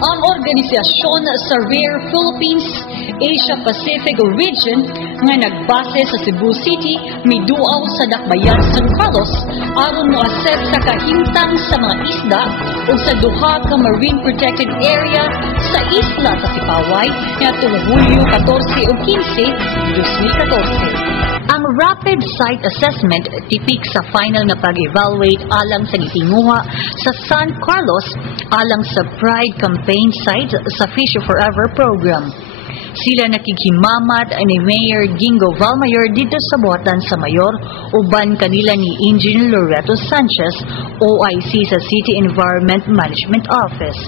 Ang organisasyon sa Rare Philippines Asia Pacific Region nga nagbase sa Cebu City miduaw sa Dakbayan San Carlos aron mo-assess sa kahimtang sa mga isda o sa duha ka marine protected area sa isla sa Tipaway nitong Hulyo 14 o 15, 2014. Ang Rapid Site Assessment tipik sa final na pag-evaluate alang sa gitinguha sa San Carlos alang sa Pride Campaign Site sa Fish Forever program. Sila nakikimamat ni Mayor Gingo Valmayor dito sa buhatan sa Mayor uban kanila ni Engineer Loreto Sanchez, OIC sa City Environment Management Office,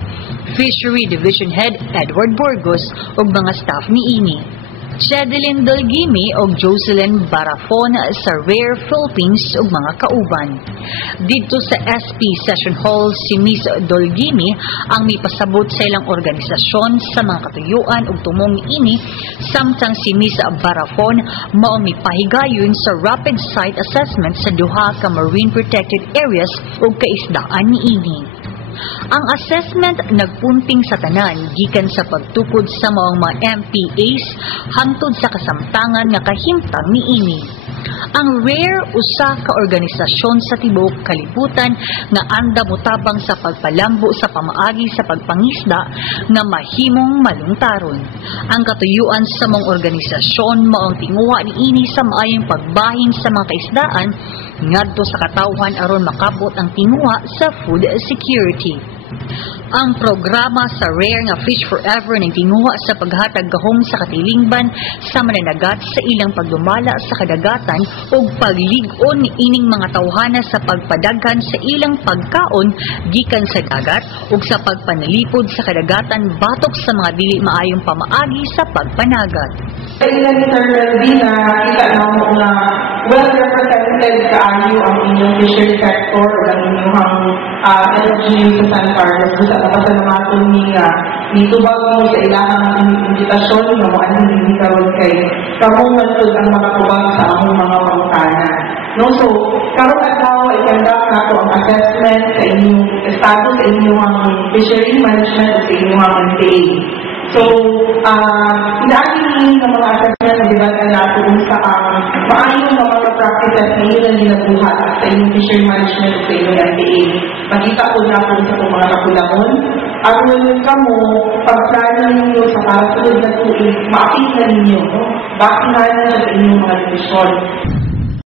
Fishery Division Head Edward Burgos ug mga staff ni INI. Shedelyn Dolgimi o Jocelyn Barafon sa Rare Philippines ug mga kauban. Dito sa SP Session Hall si Miss Dolgimi ang mipasabot sa ilang organisasyon sa mga katuyuan ug tumong ini samtang si Miss Barafon mao mipahigayon sa Rapid Site Assessment sa duha ka marine protected areas ug kaisdaan ni ini. Ang assessment nagpunting sa tanan gikan sa pagtukod sa mga MPAs hangtod sa kasamtangan nga kahimtang niini. Ang Rare usa ka organisasyon sa tibuok kalibutan nga anda motabang sa pagpalambo sa pamaagi sa pagpangisda nga mahimong malungtaron. Ang katuyuan sa mga organisasyon mao ang tinguha niini sa maayong pagbahin sa mga kaisdaan ngadto sa katawhan aron makabot ang tinguha sa food security. Ang programa sa Rare nga Fish Forever nang tinguha sa paghatag gahom sa katilingban sa mananagat sa ilang pagdumala sa kadagatan ug pagligon ni ining mga tawhana sa pagpadaghan sa ilang pagkaon gikan sa dagat ug sa pagpanalipod sa kadagatan batok sa mga dili maayong pamaagi sa pagpanagat. Sa ilang survey na kita na mo nga well represented kaayo ang inyong fishery sector o ang inyong LGU sa San Carlos. Busa na pa sa mga tuni nga nitubag mo sa ilahang imbitasyon nga mo anong hindi karoon kay kamong nagtod ang mga tubag sa among mga pangkana. No, so, karon adlaw i-conduct nato ang assessment sa inyong estado sa inyong fishery management at sa inyong MPA. So, inaagin ng mga assessment na dibatan nato sa maayong mga practices na yun ang ginabuhat sa inyong fishery management at sa inyong MPA. Makita po nato sa mga kakulangon. Aron kamo, pagplano ninyo sa para sunod na tuig, maakit na ninyo, bakit na sa inyong mga desisyon.